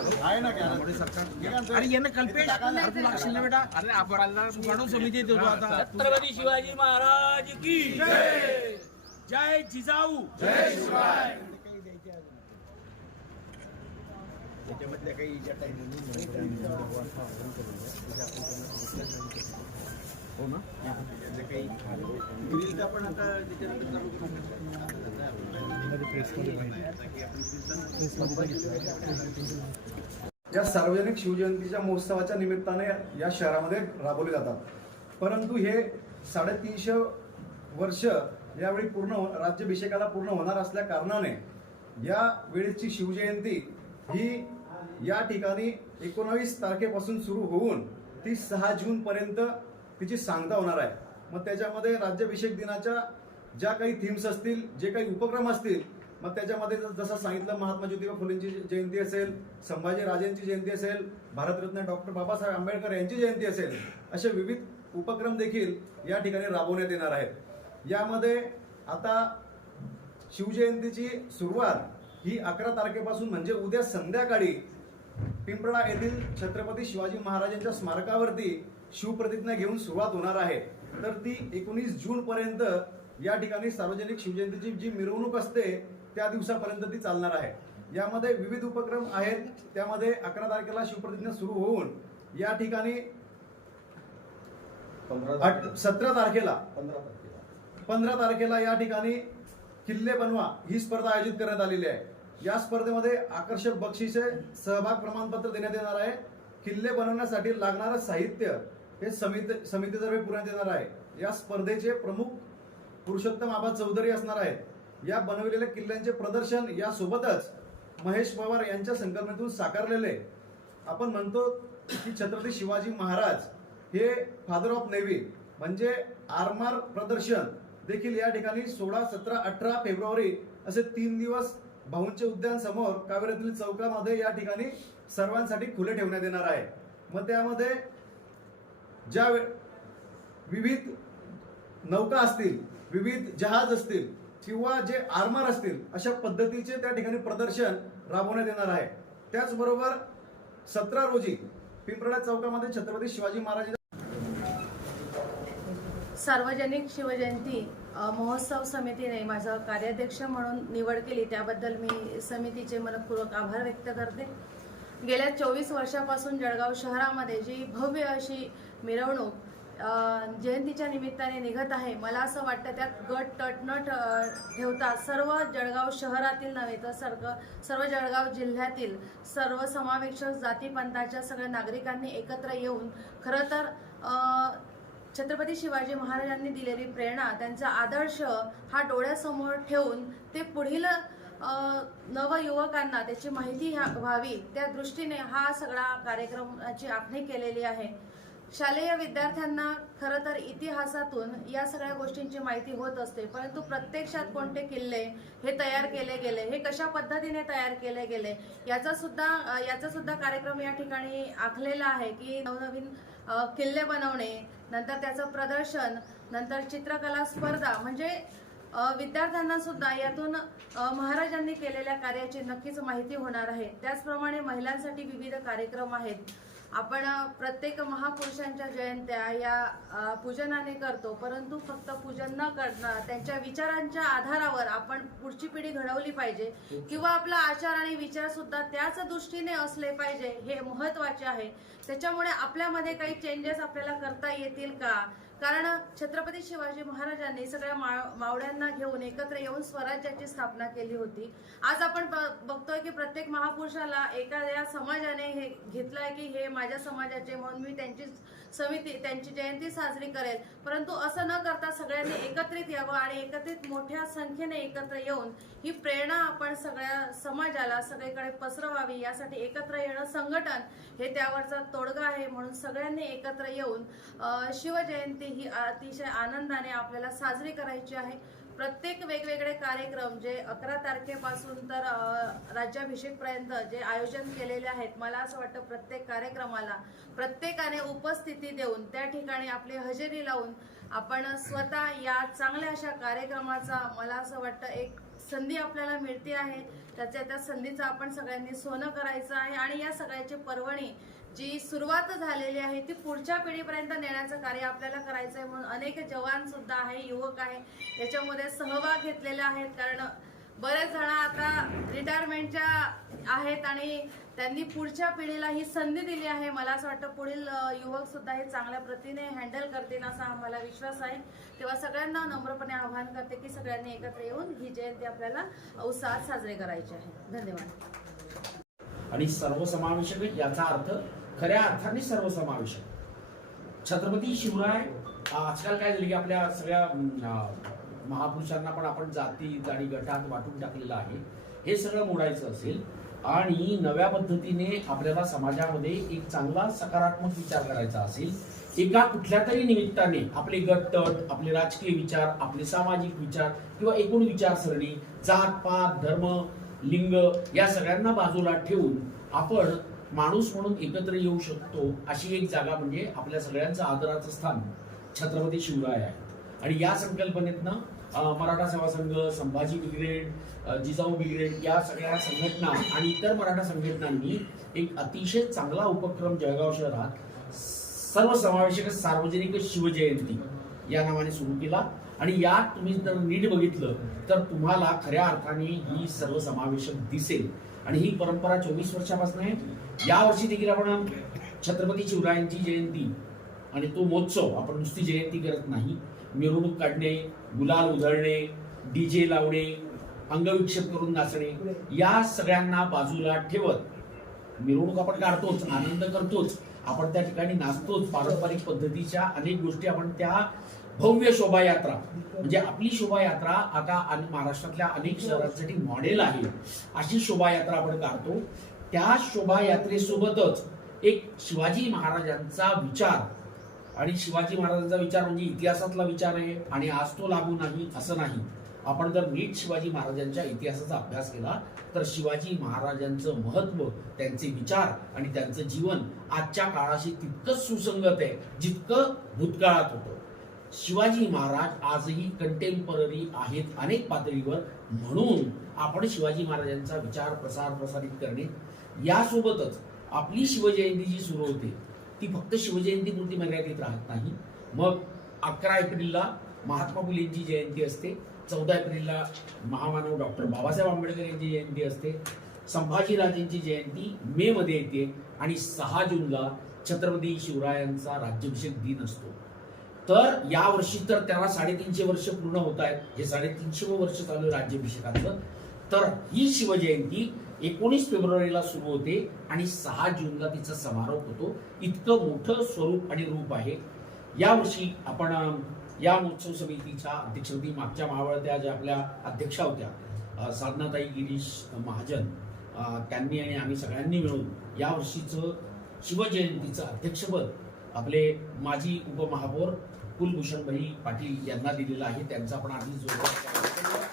आहे ना मोदी सरकार. अरे यांना कल्पेश लागशील ना बेटा. अरे आपण समिती देतो आता. छत्रपती शिवाजी महाराज की जय. जय जिजाऊ. जय शिवाय. त्याच्यामधल्या काही ज्या काही हो ना काही आपण आता या सार्वजनिक शिवजयंतीच्या महोत्सवाच्या निमित्ताने या शहरामध्ये राबवले जातात. परंतु हे 350 वर्ष यावेळी पूर्ण राज्याभिषेकाला पूर्ण होणार असल्या कारणाने या वेळेची शिवजयंती ही या ठिकाणी 19 तारखेपासून सुरू होऊन ती 6 जून पर्यंत तिची सांगता होणार आहे. मग त्याच्यामध्ये राज्याभिषेक दिनाच्या ज्या काही थीम्स असतील, जे काही उपक्रम असतील, मग त्याच्यामध्ये जसं सांगितलं महात्मा ज्योतिबा फुलेंची जयंती असेल, संभाजी राजेंची जयंती असेल, भारतरत्न डॉक्टर बाबासाहेब आंबेडकर यांची जयंती असेल, असे विविध उपक्रम देखील या ठिकाणी राबवण्यात येणार आहेत. यामध्ये आता शिवजयंतीची सुरुवात ही 11 तारखेपासून म्हणजे उद्या संध्याकाळी पिंपळा येथील छत्रपती शिवाजी महाराजांच्या स्मारकावरती शिवप्रतिज्ञा घेऊन सुरुवात होणार आहे. तर ती 19 जून पर्यंत या ठिकाणी सार्वजनिक शिवजयंतीची जी मिरवणूक असते त्या दिवसापर्यंत ती चालणार आहे. यामध्ये विविध उपक्रम आहेत. त्यामध्ये 11 तारखेला शिवप्रतिज्ञा सुरू होऊन या ठिकाणी 15 तारखेला या ठिकाणी किल्ले बनवा ही स्पर्धा आयोजित करण्यात आलेली आहे. या स्पर्धेमध्ये आकर्षक बक्षिसे, सहभाग प्रमाणपत्र देण्यात येणार आहे. किल्ले बनवण्यासाठी लागणारं साहित्य हे समितीतर्फे पुरवण्यात येणार आहे. या स्पर्धेचे प्रमुख पुरुषोत्तम आबा चौधरी असणार आहेत. या बनवलेल्या किल्ल्यांचे प्रदर्शन यासोबतच महेश पवार यांच्या संकल्पनेतून साकारलेले आपण म्हणतो की छत्रपती शिवाजी महाराज हे फादर ऑफ नेव्ही म्हणजे आरमार प्रदर्शन देखील या ठिकाणी 16, 17, 18 फेब्रुवारी असे 3 दिवस भाऊंचे उद्यान समोर कावेरीतील चौकामध्ये या ठिकाणी सर्वांसाठी खुले ठेवण्यात येणार आहे. मग त्यामध्ये ज्या विविध नौका असतील, विविध जहाज असतील किंवा जे आर्मर असतील अशा पद्धतीचे त्या ठिकाणी प्रदर्शन राबवण्यात येणार आहे. त्याचबरोबर 17 रोजी पिंपळा चौकामध्ये छत्रपती शिवाजी महाराज सार्वजनिक शिवजयंती महोत्सव समितीने माझं कार्याध्यक्ष म्हणून निवड केली, त्याबद्दल मी समितीचे मनपूर्वक आभार व्यक्त करते. गेल्या 24 वर्षापासून जळगाव शहरामध्ये जी भव्य अशी मिरवणूक जयंतीच्या निमित्ताने निघत आहे, मला असं वाटतं त्यात गट तट न ठेवता सर्व जळगाव शहरातील नव्हे तर सर्व जळगाव जिल्ह्यातील सर्व समावेशक जातीपंथाच्या सगळ्या नागरिकांनी एकत्र येऊन खरं तर छत्रपती शिवाजी महाराजांनी दिलेली प्रेरणा, त्यांचा आदर्श हा डोळ्यासमोर ठेवून ते पुढील नवयुवकांना त्याची माहिती व्हावी त्या दृष्टीने हा सगळा कार्यक्रमाची आखणी केलेली आहे. शालेय विद्यार्थ्यांना खरं तर इतिहासातून या सगळ्या गोष्टींची माहिती होत असते, परंतु प्रत्यक्षात कोणते किल्ले हे तयार केले गेले, हे कशा पद्धतीने तयार केले गेले याचा सुद्धा कार्यक्रम या ठिकाणी आखलेला आहे की नवनवीन किल्ले बनवणे, नंतर त्याचं प्रदर्शन, नंतर चित्रकला स्पर्धा, म्हणजे विद्यार्थ्यांना सुद्धा यातून महाराजांनी केलेल्या कार्याची नक्कीच माहिती होणार आहे. त्याचप्रमाणे महिलांसाठी विविध कार्यक्रम आहेत. आपण प्रत्येक महापुरुषांच्या जयंत्या या पूजनाने करतो, परंतु फक्त पूजन न करणं त्यांच्या विचारांच्या आधारावर आपण पुढची पिढी घडवली पाहिजे किंवा आपला आचार आणि विचार सुद्धा त्याच दृष्टीने असले पाहिजे हे महत्त्वाचे आहे. त्याच्यामुळे आपल्यामध्ये काही चेंजेस आपल्याला करता येतील का? कारण छत्रपती शिवाजी महाराजांनी सगळ्या मावळ्यांना घेऊन एकत्र येऊन स्वराज्याची स्थापना केली होती. आज आपण बघतोय की प्रत्येक महापुरुषाला एखाद्या समाजाने हे घेतलंय की हे माझ्या समाजाचे म्हणून मी त्यांची जयंती साजरी करेल, परंतु असं न करता सगळ्यांनी एकत्रित यावं आणि एकत्रित मोठ्या संख्येने एकत्र येऊन ही प्रेरणा आपण सगळ्या समाजाला सगळीकडे पसरवावी, यासाठी एकत्र येणं संघटन हे त्यावरचा तोडगा आहे. म्हणून सगळ्यांनी एकत्र येऊन शिवजयंती ही अतिशय आनंदाने आपल्याला साजरी करायची आहे. प्रत्येक वेगवेगळे कार्यक्रम जे 11 तारखेपासून तर राज्याभिषेक पर्यंत जे आयोजन केलेले आहेत, मला असं वाटतं प्रत्येक कार्यक्रमाला प्रत्येकाने उपस्थिती देऊन त्या ठिकाणी आपली हजेरी लावून आपण स्वतः या चांगल्या अशा कार्यक्रमाचा मला असं वाटतं एक संधी आपल्याला मिळते आहे, त्या संधीचं आपण सगळ्यांनी सोनं करायचं आहे आणि या सगळ्याची पर्वणी जी सुरुवात झालेली आहे ती पुढच्या पिढीपर्यंत नेण्याचं कार्य आपल्याला करायचं आहे. म्हणून अनेक जवान सुद्धा आहे, युवक आहे, याच्यामध्ये सहभाग घेतलेले आहेत. कारण बरेच जण आता रिटायरमेंटच्या आहेत आणि त्यांनी पुढच्या पिढीला ही संधी दिली आहे. मला असं वाटतं पुढील युवक सुद्धा हे चांगल्या प्रतीने हँडल करतील असा आम्हाला विश्वास आहे. तेव्हा सगळ्यांना नम्रपणे आवाहन करते की सगळ्यांनी एकत्र येऊन ही जयंती आपल्याला उत्साहात साजरी करायची आहे. धन्यवाद. आणि सर्वसमावेशक याचा अर्थ खऱ्या अर्थाने सर्वसमावेशक. छत्रपती शिवराय आजकाल काय झालं की आपल्या सगळ्या महापुरुषांना पण आपण जातीत आणि गटात वाटून टाकलेलं आहे. हे सगळं मोडायचं असेल आणि नव्या पद्धतीने आपल्याला समाजामध्ये एक चांगला सकारात्मक विचार करायचा असेल, एका कुठल्या तरी निमित्ताने आपले गटतट, आपले राजकीय विचार, आपले सामाजिक विचार किंवा एकूण विचारसरणी, जात पात, धर्म, लिंग या सगळ्यांना बाजूला ठेवून आपण माणूस म्हणून एकत्र येऊ शकतो अशी एक जागा म्हणजे आपल्या सगळ्यांचं आदराचं स्थान छत्रपती शिवराय आहे. आणि या संकल्पनेतनं मराठा सेवा संघ, संभाजी ब्रिगेड, जिजाऊ ब्रिगेड या सगळ्या संघटना आणि इतर मराठा संघटनांनी एक अतिशय चांगला उपक्रम जळगाव शहरात सर्वसमावेशक सार्वजनिक शिवजयंती या नावाने सुरू केला. आणि यात तुम्ही जर नीट बघितलं तर तुम्हाला खऱ्या अर्थाने ही सर्वसमावेशक दिसेल. आणि ही परंपरा 24 वर्षापासून आहे. यावर्षी देखील आपण छत्रपती शिवरायांची जयंती आणि तो महोत्सव आपण नुसती जयंती करत नाही, मिरवणूक काढणे, गुलाल उधळणे, डीजे लावणे, अंगविक्षेप करून नाचणे या सगळ्यांना बाजूला ठेवत मिरवणूक आपण काढतोच, आनंद करतोच, आपण त्या ठिकाणी नाचतोच. पारंपरिक पद्धतीच्या अनेक गोष्टी आपण त्या भव्य शोभायात्रा म्हणजे आपली शोभायात्रा आता महाराष्ट्रातल्या अनेक शहरांसाठी मॉडेल आहे अशी शोभायात्रा आपण काढतो. त्या शोभायात्रेसोबतच एक शिवाजी महाराजांचा विचार आणि शिवाजी महाराजांचा विचार म्हणजे इतिहासातला विचार आहे आणि आज तो लागू नाही असं नाही. आपण जर नीट शिवाजी महाराजांच्या इतिहासाचा अभ्यास केला तर शिवाजी महाराजांचं महत्व, त्यांचे विचार आणि त्यांचं जीवन आजच्या काळाशी तितकंच सुसंगत आहे जितकं भूतकाळात होतं. शिवाजी महाराज आजही कंटेम्पररी आहेत अनेक पातळीवर. म्हणून आपण शिवाजी महाराजांचा विचार प्रसारित करणे यासोबतच आपली शिवजयंती जी सुरू होते ती फक्त शिवजयंतीपुरती मर्यादित राहत नाही. मग 11 एप्रिलला महात्मा फुलेंची जयंती असते, 14 एप्रिलला महामानव डॉक्टर बाबासाहेब आंबेडकर यांची जयंती असते, संभाजीराजेंची जयंती मे मध्ये येते आणि 6 जूनला छत्रपती शिवरायांचा राज्याभिषेक दिन असतो. तर या वर्षी तर त्याला 350 वर्ष पूर्ण होत आहेत. हे 350 वर्ष चालू आहे राज्याभिषेकाचं. तर ही शिवजयंती 19 फेब्रुवारीला सुरू होते आणि 6 जूनला तिचा समारोप होतो. इतकं मोठं स्वरूप आणि रूप आहे. यावर्षी आपण या महोत्सव समितीच्या अध्यक्षपदी मागच्या महावळत्या ज्या आपल्या अध्यक्षा होत्या साधनाताई गिरीश महाजन, त्यांनी आणि आम्ही सगळ्यांनी मिळून यावर्षीचं शिवजयंतीचं अध्यक्षपद आपले माजी उपमहापौर कुलभूषणभाई पाटील यांना दिलेलं आहे. त्यांचा आपण आधी जोरदार